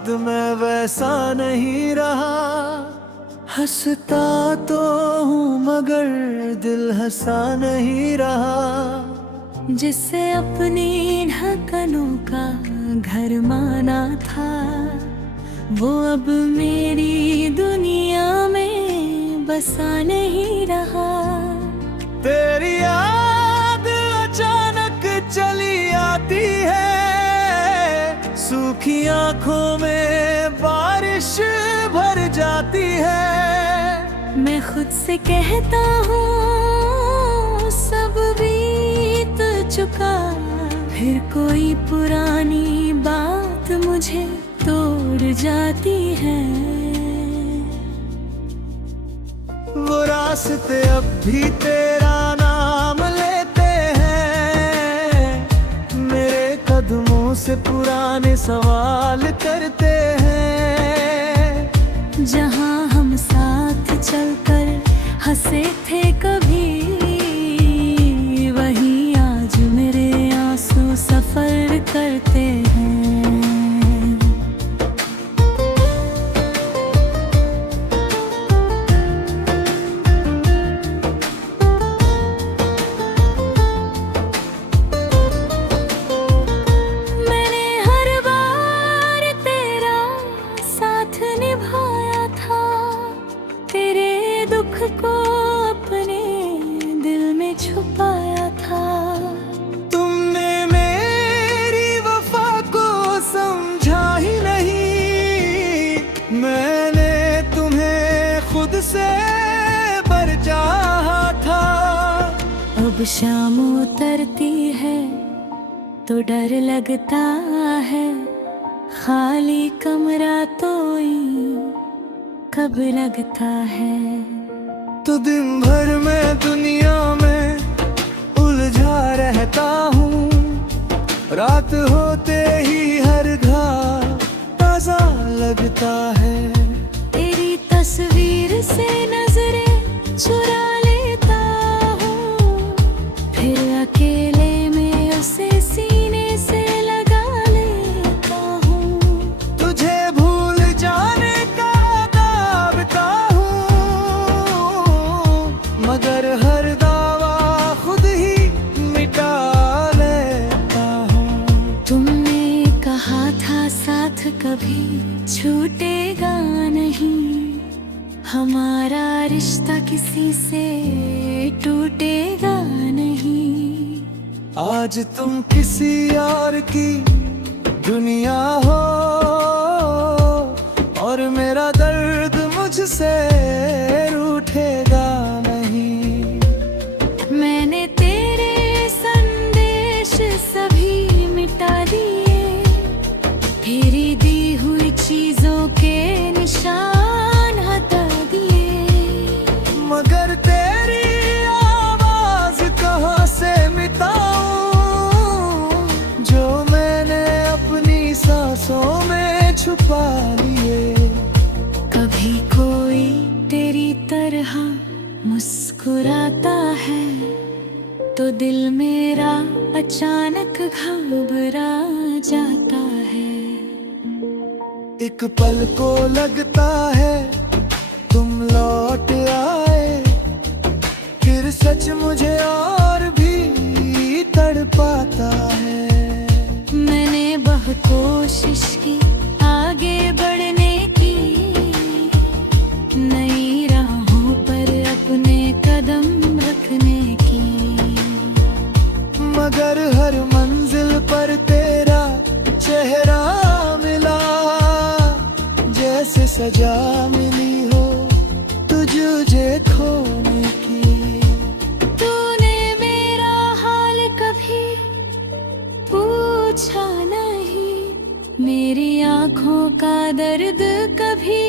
बाद मैं वैसा नहीं रहा। हंसता तो हूँ मगर दिल हंसा नहीं रहा। जिसे अपनी ढक्कनों का घर माना था, वो अब मेरी दुनिया में बसा नहीं रहा। तेरी याद अचानक चली आती है, सूखी आंखों में बारिश भर जाती है। मैं खुद से कहता हूँ सब बीत चुका, फिर कोई पुरानी बात मुझे तोड़ जाती है। वो रास्ते अब भी तेरा नाम लेते हैं, मेरे कदमों से पुराने सवाल करते हैं। जहाँ हम साथ चलकर हंसे थे कभी, वहीं आज मेरे आंसू सफर करते हैं। मैंने हर बार तेरा साथ निभाया था, तेरे दुख को अपने दिल में छुपाया था। तुमने मेरी वफा को समझा ही नहीं, मैंने तुम्हें खुद से बर चाहा था। अब शाम उतरती है तो डर लगता है, खाली कमरा तो कब लगता है। तो दिन भर मैं दुनिया में उलझा रहता हूँ, रात होते ही हर घाव ताजा लगता है। तेरी तस्वीर से नजरें चुरा लेता हूँ, फिर अकेले में उसे सीने से लगा लेता हूँ। तुझे भूल जाने का दावता हूँ, मगर हर दावा खुद ही मिटा लेता हूँ। तुमने कहा था साथ कभी छूटेगा नहीं, हमारा रिश्ता किसी से टूटेगा नहीं। आज तुम किसी और की दुनिया हो, और मेरा दर्द मुझसे रूठेगा नहीं। मैंने तेरे संदेश सभी मिटा दिए, तेरी दी हुई चीजों के निशान हटा दिए। मगर तेरी आवाज कहाँ से मिटाऊं, जो मैंने अपनी सांसों में छुपा लिए। कभी कोई तेरी तरह मुस्कुराता है, तो दिल मेरा अचानक घबरा जाता है। एक पल को लगता है तुम लौट आए, फिर सच मुझे और भी तड़पाता है। मैंने बहुत कोशिश की आगे बढ़ने की, नई राहों पर अपने कदम रखने की। मगर हर मंजिल पर तेरा चेहरा मिला, जैसे सजा मिली हो तुझे खोने की। तूने मेरा हाल कभी पूछा नहीं, मेरी आंखों का दर्द कभी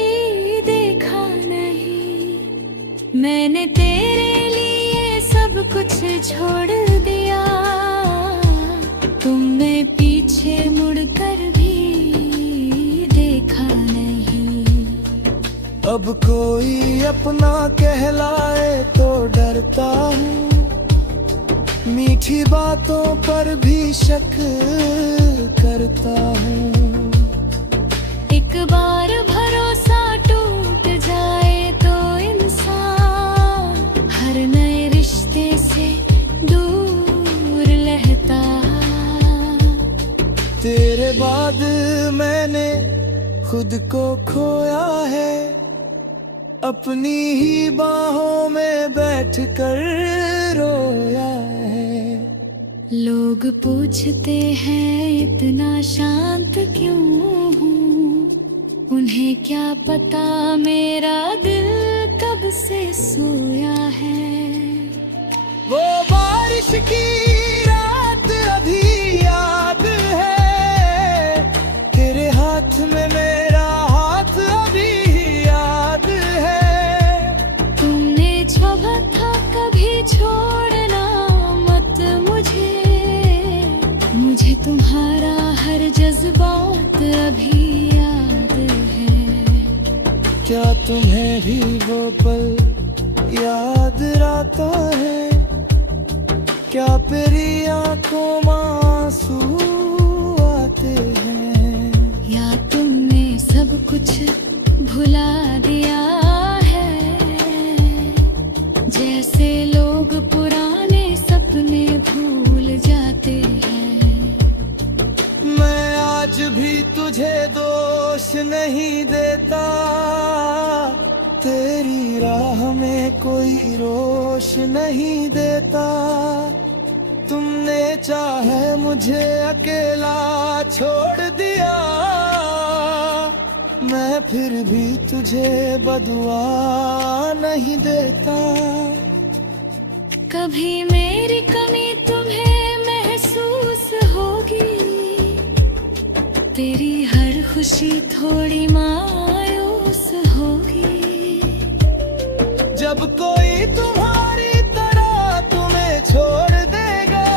देखा नहीं। मैंने तेरे लिए सब कुछ छोड़ दिया, तुमने पीछे मुड़कर भी देखा नहीं। अब कोई अपना कहलाए तो डरता हूँ, मीठी बातों पर भी शक करता हूँ। एक खुद को खोया है, अपनी ही बाहों में बैठकर रोया है। लोग पूछते हैं इतना शांत क्यों हूँ, उन्हें क्या पता मेरा दिल कब से सोया है। वो बारिश की रात अभी याद है, तेरे हाथ में मेरा हाथ अभी याद है। तुमने छुपा था कभी छोड़ना मत मुझे तुम्हारा हर जज्बात अभी याद है। क्या तुम्हें भी वो पल याद आता है, क्या तेरी आंखों में आंसू आते हैं, या तुमने सब कुछ भुला दिया है, जैसे लोग पुराने सपने भूल जाते हैं। मैं आज भी तुझे दोष नहीं देता, तेरी राह में कोई रोश नहीं देता। तुमने चाहे मुझे अकेला छोड़ दिया, मैं फिर भी तुझे बदुआ नहीं देता। कभी मेरी कमी तुम्हें महसूस होगी, तेरी हर खुशी थोड़ी मायूस होगी। जब कोई तुम्हारी तरह तुम्हें छोड़ देगा,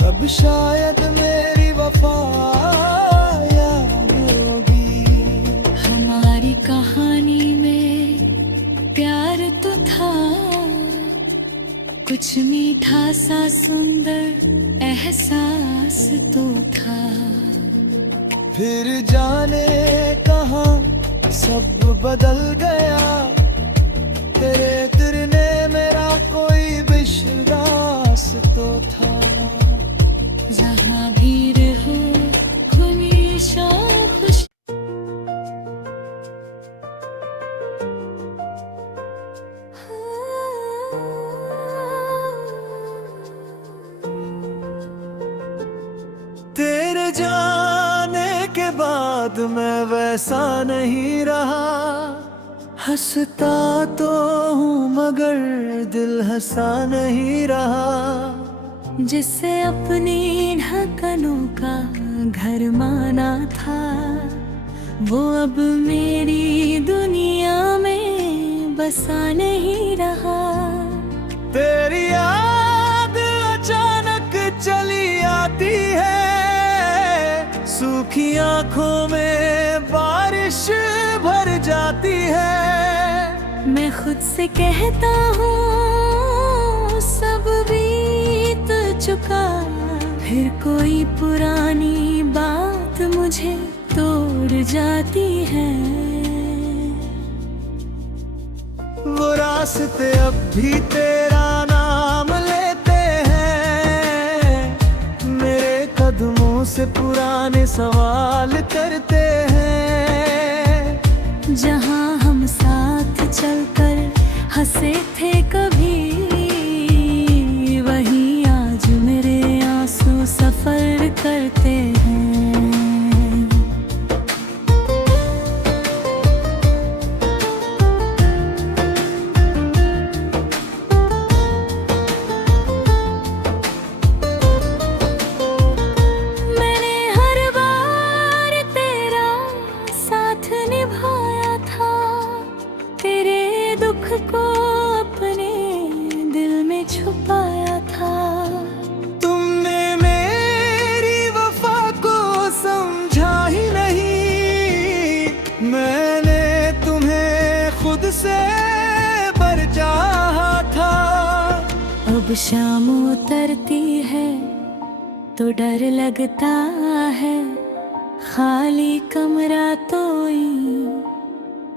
तब शायद मेरी वफा याद होगी। हमारी कहानी में प्यार तो था, कुछ मीठा सा सुंदर एहसास तो था। फिर जाने कहाँ सब बदल गया, तेरे ने मेरा कोई विश्वास तो था। जहाँ भी रहो हमेशा खुश। तेरे जाने के बाद मैं वैसा नहीं रहा, हंसता तो हूँ मगर दिल हंसा नहीं रहा। जिसे अपनी ढकनों का घर माना था, वो अब मेरी दुनिया में बसा नहीं रहा। तेरी याद अचानक चली आती है, सूखी आंखों में बारिश भर जाती है। मैं खुद से कहता हूँ सब बीत चुका, फिर कोई पुरानी बात मुझे तोड़ जाती है। वो रास्ते अब भी तेरा नाम लेते हैं, मेरे कदमों से पुराने सवाल करते हैं। जहाँ हम साथ चलकर हंसे थे कभी, वहीं आज मेरे आंसू सफर करते हैं। मैंने हर बार तेरा साथ निभाया था, तेरे दुख को अपने दिल में छुपाया था। तुमने मेरी वफा को समझा ही नहीं, मैंने तुम्हें खुद से बर चाहा था। अब शाम उतरती है तो डर लगता है, खाली कमरा तो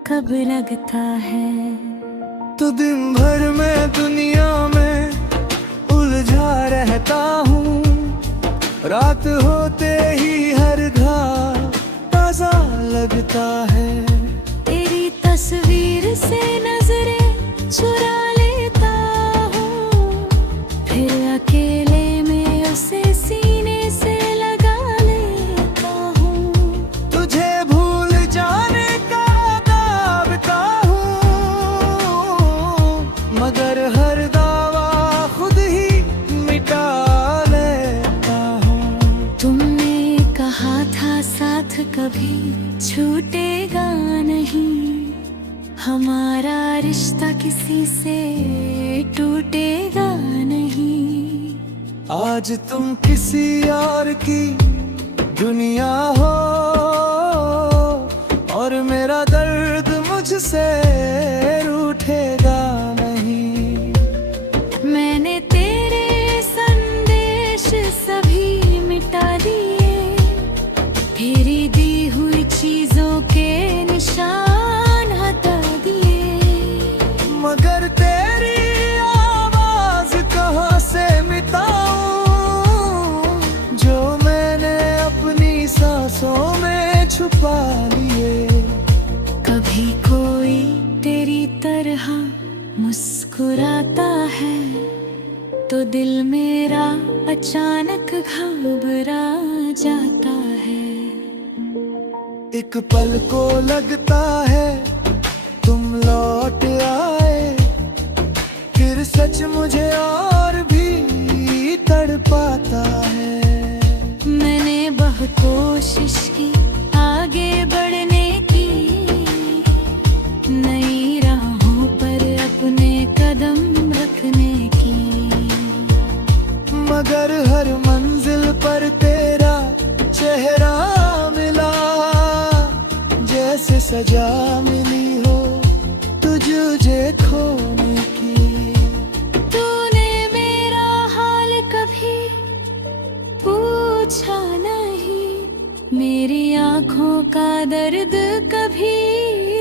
कब लगता है। तो दिन भर मैं दुनिया में उलझा रहता हूँ, रात होते ही हर घाव ताजा आता है। तेरी तस्वीर से नजरें चुरा लेता हूँ, फिर अकेले में उसे सीने से लगा लेता हूँ। तुझे भूल जाने का दावता हूँ, मगर हर दावा खुद ही मिटा लेता हूँ। तुमने कहा था साथ कभी छूटेगा नहीं, हमारा रिश्ता किसी से टूटेगा नहीं। आज तुम किसी और की दुनिया हो, और मेरा दर्द मुझसे रूठेगा नहीं। मैंने तेरे संदेश सभी मिटा दिए, तेरी दी हुई चीजों के निशान हटा दिए। मगर तेरी आवाज कहाँ से मिटाऊं, जो मैंने अपनी सांसों में छुपा लिए। कभी कोई तेरी तरह मुस्कुराता है, तो दिल मेरा अचानक घबरा जाता है। एक पल को लगता है तुम लौट आए, फिर सच मुझे और भी तड़पाता है। मैंने बहुत कोशिश की आगे बढ़ने की, नई राहों पर अपने कदम रखने की, मगर हर मंजिल पर तेरा चेहरा मिला, जैसे सजा मिली हो तुझे खोने की। तूने मेरा हाल कभी पूछा नहीं, मेरी आंखों का दर्द कभी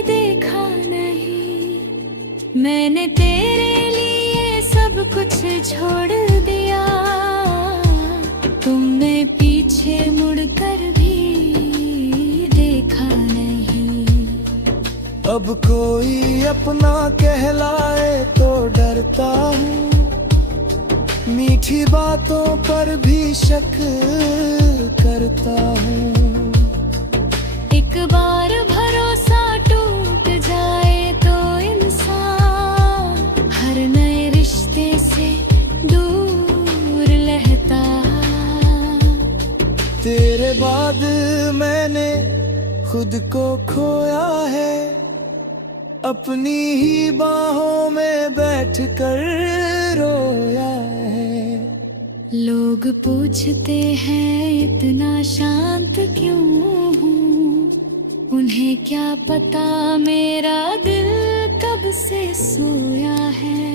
देखा नहीं। मैंने तेरे लिए सब कुछ छोड़ दिया, तुमने पीछे मुड़कर भी देखा नहीं। अब कोई अपना कहलाए तो डरता हूँ, मीठी बातों पर भी शक करता हूँ। एक बार भरोसा टूट जाए तो इंसान हर नए रिश्ते से दूर रहता। तेरे बाद मैंने खुद को खोया है, अपनी ही बाहों में बैठकर रोया है। लोग पूछते हैं इतना शांत क्यों हूँ, उन्हें क्या पता मेरा दिल कब से सोया है।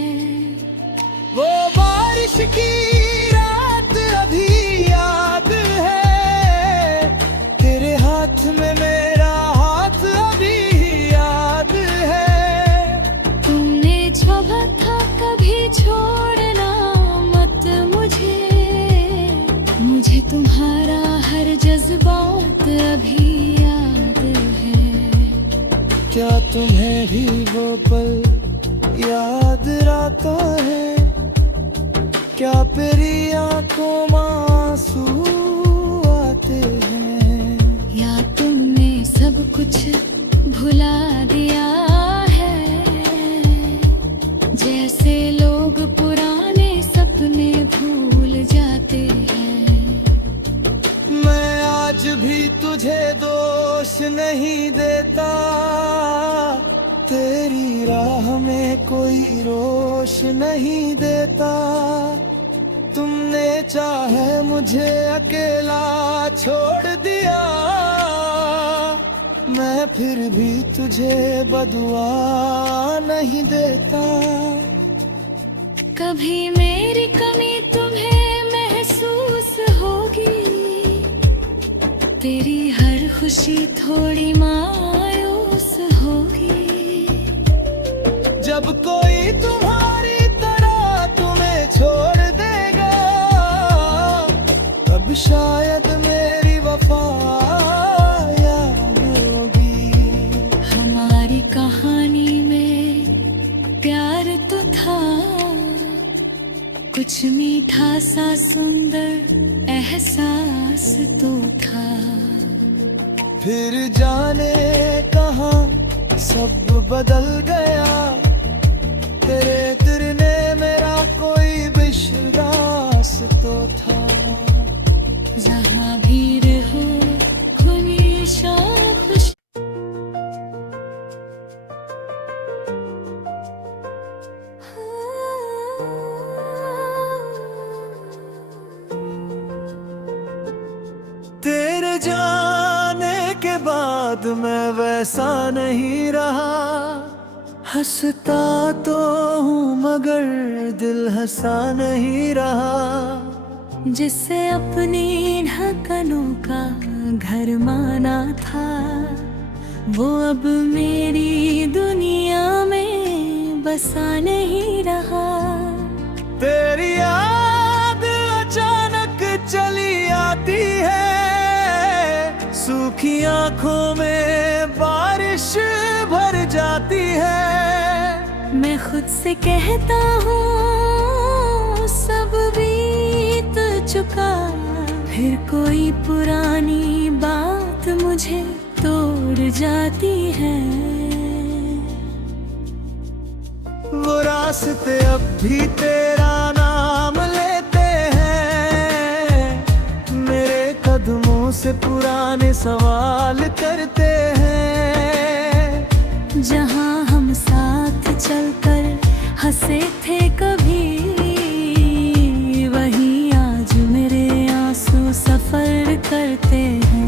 वो बारिश की रात अभी याद है, तेरे हाथ में मेरा हाथ अभी याद है। तुमने छुपा था कभी छोड़ना मत मुझे तुम्हारा हर जज्बात अभी याद है। क्या तुम्हें भी वो पल याद आता है, क्या तेरी आंखों में आंसू आते हैं। या तुमने सब कुछ भुला दिया है, जैसे लोग पुराने सपने भूल जाते हैं। मैं आज भी तुझे दोष नहीं देता, तेरी राह में कोई रोश नहीं देता। तुमने चाहे मुझे अकेला छोड़ दिया, मैं फिर भी तुझे बदुआ नहीं देता। कभी मेरी कमी तुम्हें महसूस होगी, तेरी हर खुशी थोड़ी मायूस होगी। जब कोई तुम्हारी तरह तुम्हें छोड़ देगा, तब शायद मेरी वफा याद होगी। कुछ मीठा सा सुंदर एहसास तो था। फिर जाने कहाँ सब बदल गया, तेरे तिरने मेरा कोई विश्वास तो था। जहाँ भीड़ हो हमेशा खुश। तेरे जाने के बाद मैं वैसा नहीं रहा, हंसता तो हूँ मगर दिल हंसा नहीं रहा। जिसे अपनी ढक्कनों का घर माना था, वो अब मेरी दुनिया में बसा नहीं रहा। तेरी याद अचानक चली आती है, सूखी आंखों में बारिश भर जाती है। मैं खुद से कहता हूँ सब बीत चुका, फिर कोई पुरानी बात मुझे तोड़ जाती है। वो रास्ते अब भी तेरा नाम लेते हैं, मेरे कदमों से पुराने सवाल करते हैं। जहाँ हम साथ चलकर हंसे थे कभी, वहीं आज मेरे आंसू सफर करते हैं।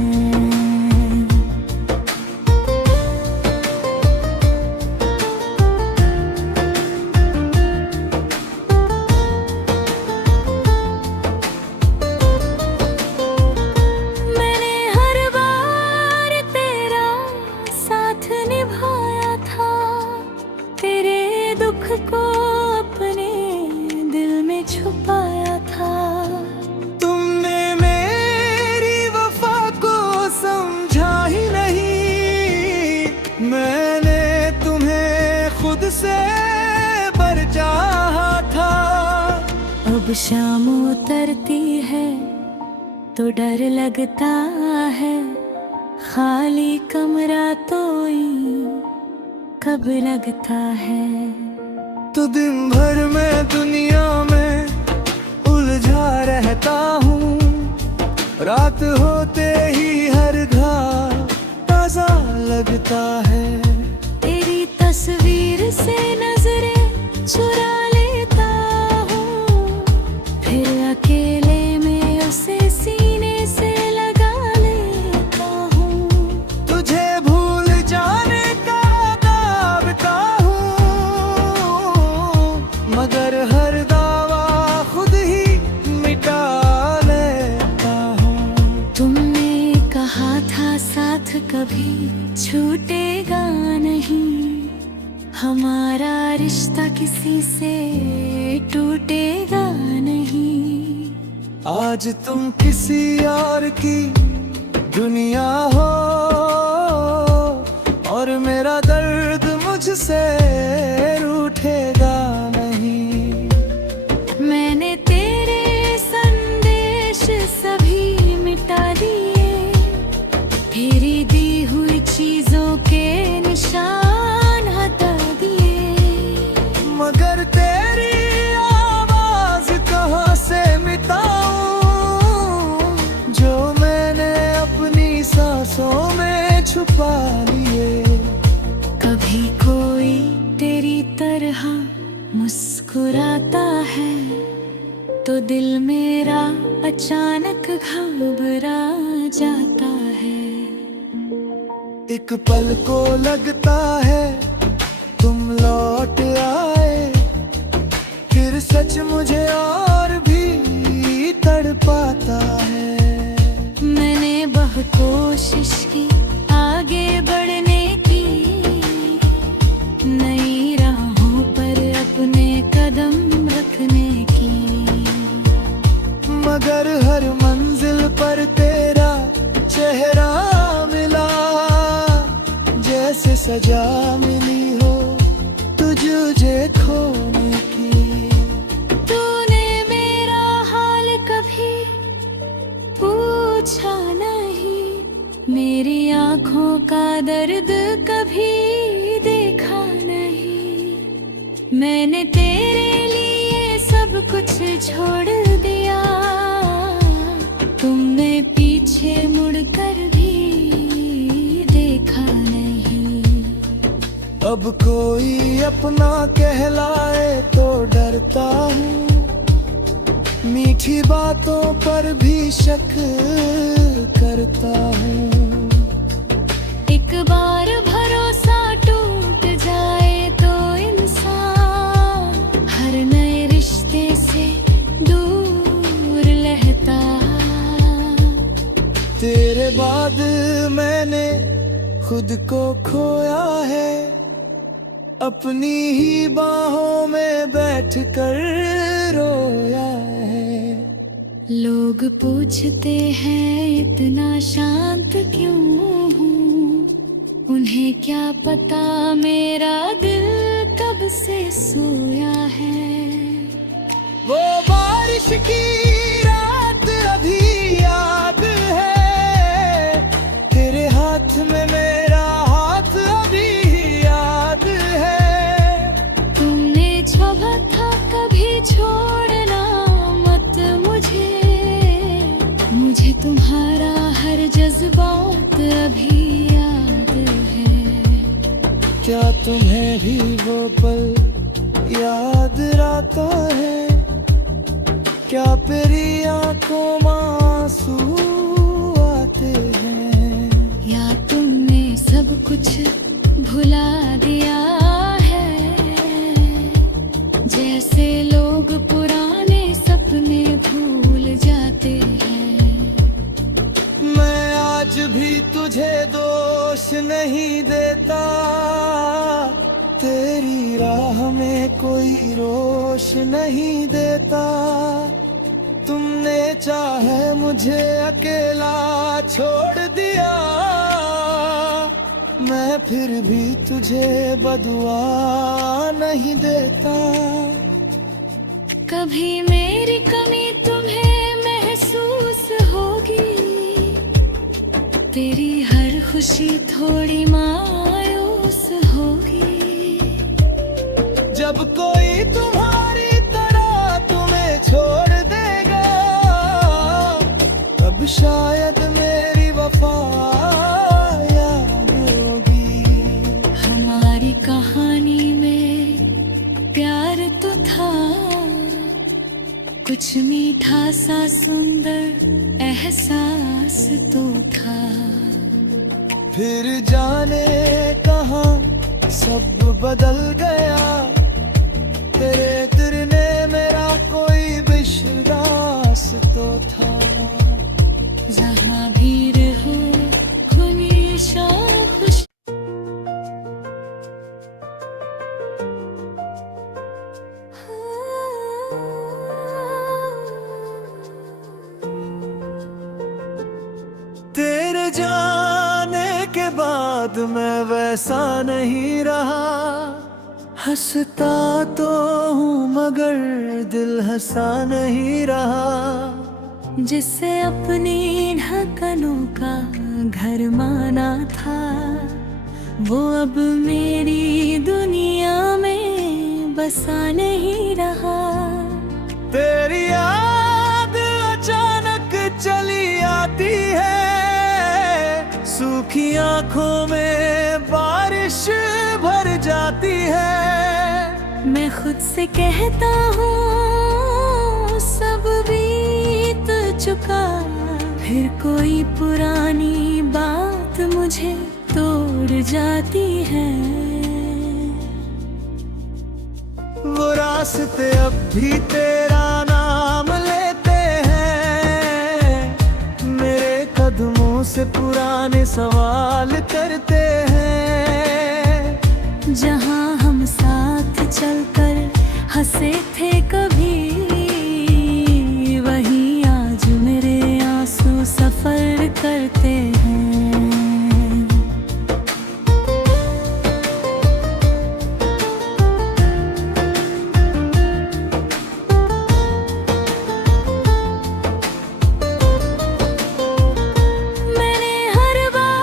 मैंने हर बार तेरा साथ निभाया था, तेरे दुख को अपने दिल में छुपाया था। तुमने मेरी वफा को समझा ही नहीं, मैंने तुम्हें खुद से बर चाहा था। अब शाम उतरती है तो डर लगता है, खाली कमरा तो कब लगता है। तो दिन भर मैं दुनिया में उलझा रहता हूँ, रात होते ही हर घाव ताजा लगता है। तेरी तस्वीर से नजरें चुरा लेता हूँ, फिर अकेले में उसे सीने से लगा लेता हूँ। तुझे भूल जाने का दावता हूँ, मगर हर दावा खुद ही मिटा लेता हूँ। तुमने कहा था साथ कभी छूटेगा नहीं, हमारा रिश्ता किसी से टूटेगा नहीं। आज तुम किसी और की दुनिया हो, और मेरा दर्द मुझसे रूठेगा नहीं। मैंने तेरे संदेश सभी मिटा दिए, तेरी दी हुई चीजों के निशान हटा दिए। मगर तेरी आवाज कहाँ से मिटाऊं, जो मैंने अपनी सांसों में छुपा लिए। कभी कोई तेरी तरह मुस्कुराता है, तो दिल मेरा अचानक घबरा जाता है। एक पल को लगता है तुम लौट आए, फिर सच मुझे और भी तड़पाता है। मैंने बहुत कोशिश की आगे बढ़ने की, नई राहों पर अपने कदम रखने की। मगर हर मंजिल पर तेरा चेहरा मिला, जैसे सजा मिली हो तुझे खोने की। तूने मेरी आँखों का दर्द कभी देखा नहीं। मैंने तेरे लिए सब कुछ छोड़ दिया, तुमने पीछे मुड़कर भी देखा नहीं। अब कोई अपना कहलाए तो डरता हूँ, मीठी बातों पर भी शक करता हूँ। एक बार भरोसा टूट जाए तो इंसान हर नए रिश्ते से दूर रहता। तेरे बाद मैंने खुद को खोया है, अपनी ही बाहों में बैठकर रोया है। लोग पूछते हैं इतना शांत क्यों हूँ, उन्हें क्या पता मेरा दिल कब से सोया है। वो बारिश की रात अभी याद है, तेरे हाथ में मेरा हाथ अभी याद है। तुमने छुपा था कभी छोड़ना मत मुझे तुम्हारा हर जज्बात अभी याद है। क्या तुम्हें भी वो पल याद आता है, क्या तेरी आंखों में आंसू आते हैं। या तुमने सब कुछ भुला दिया है, जैसे लोग पुराने सपने भूल जाते हैं। मैं आज भी तुझे दोष नहीं देता, तेरी राह में कोई रोश नहीं देता। तुमने चाहे मुझे अकेला छोड़ दिया, मैं फिर भी तुझे बदुआ नहीं देता। कभी मेरी कमी तुम्हें महसूस होगी, तेरी हर खुशी थोड़ी मायूस होगी। जब कोई तुम्हारी तरह तुम्हें छोड़ देगा, तब शायद मेरी वफा याद होगी। हमारी कहानी में प्यार तो था, कुछ मीठा सा सुंदर एहसास तो था। फिर जाने कहाँ सब बदल गया, तेरे ने मेरा कोई विश्वास तो था। जहाँ भी रहो हमेशा खुश। तेरे जाने के बाद मैं वैसा नहीं रहा, हंसता तो हूँ मगर दिल हंसा नहीं रहा। जिसे अपनी ढकनों का घर माना था, वो अब मेरी दुनिया में बसा नहीं रहा। तेरी याद अचानक चली आती है, सूखी आंखों में बारिश भर जाती है। मैं खुद से कहता हूँ सब बीत चुका, फिर कोई पुरानी बात मुझे तोड़ जाती है। वो रास्ते अब भी तेरा नाम लेते हैं, मेरे कदमों से पुराने सवाल करते हैं। जहाँ हम साथ चलकर हंसे थे कभी, वहीं आज मेरे आंसू सफर करते हैं। मैंने हर बार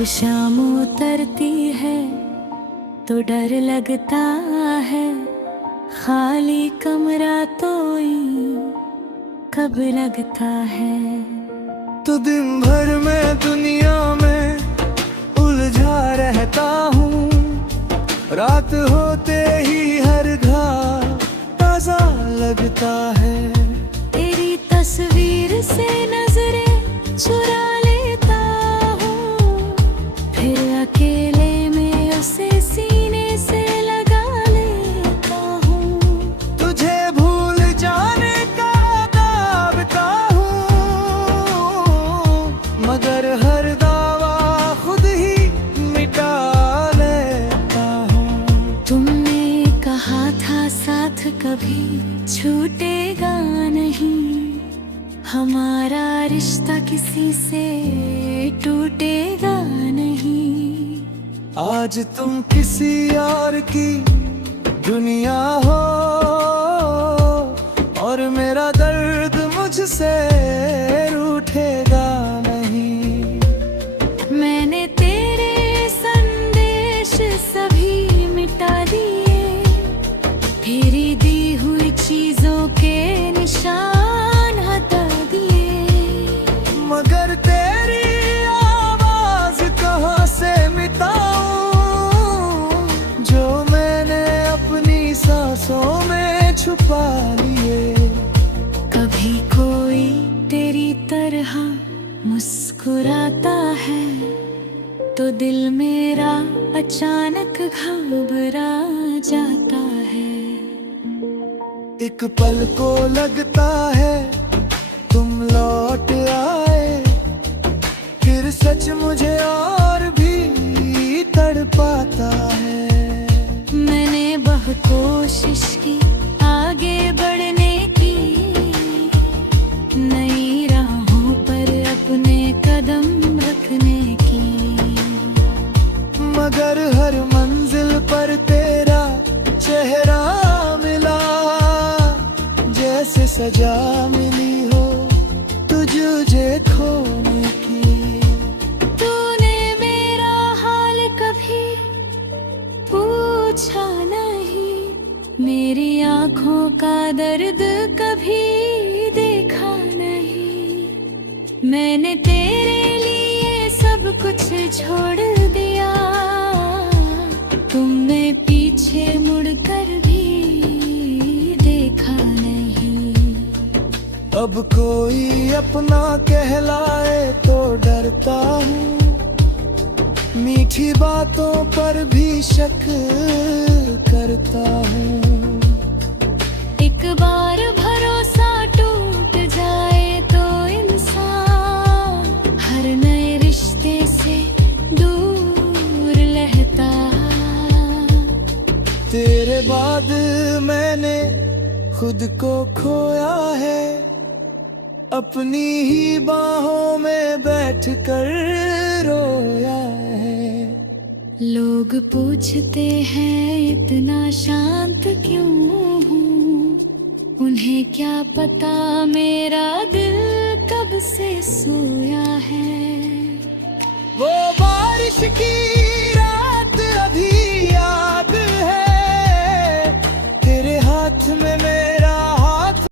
जब शाम उतरती है तो डर लगता है, खाली कमरा तो कब लगता है। तो दिन भर मैं दुनिया में उलझा रहता हूँ, रात होते ही हर घाव ताजा लगता है। तेरी तस्वीर से नजरें चुरा लेता हूँ, फिर अकेले में उसे सीने से लगा लेता हूँ। तुझे भूल जाने का दावता हूँ, मगर हर दावा खुद ही मिटा लेता हूँ। तुमने कहा था साथ कभी छूटेगा नहीं, हमारा रिश्ता किसी से टूटेगा नहीं। आज तुम किसी और की दुनिया हो, और मेरा दर्द मुझसे रूठेगा नहीं। मैंने तेरे संदेश सभी मिटा दिए, तेरी दी हुई चीजों के निशान हटा दिए। मगर तेरी आवाज कहाँ से मिटाऊं, जो मैंने अपनी सांसों में छुपा लिए। कभी कोई तेरी तरह मुस्कुराता है तो दिल मेरा अचानक घबरा जाता है। एक पल को लगता है तुम लौट आए, फिर सच मुझे और भी तड़पाता है। मैंने बहुत कोशिश की आगे बढ़ने की, नई राहों पर अपने कदम रखने की, मगर हर मंजिल पर तेरा चेहरा मिला, जैसे सजा मिली हो तुझे खोने की। तूने मेरा हाल कभी पूछा नहीं, मेरी आँखों का दर्द कभी देखा नहीं। मैंने तेरे लिए सब कुछ छोड़ दिया, तुमने पीछे मुड़कर भी देखा नहीं। अब कोई अपना कहलाए तो डरता हूँ, मीठी बातों पर भी शक करता हूँ। एक बार भरोसा टूट जाए तो इंसान हर नए रिश्ते से दूर रहता। तेरे बाद मैंने खुद को खोया है, अपनी ही बाहों में बैठकर रोया है। लोग पूछते हैं इतना शांत क्यों हूँ, उन्हें क्या पता मेरा दिल कब से सोया है। वो बारिश की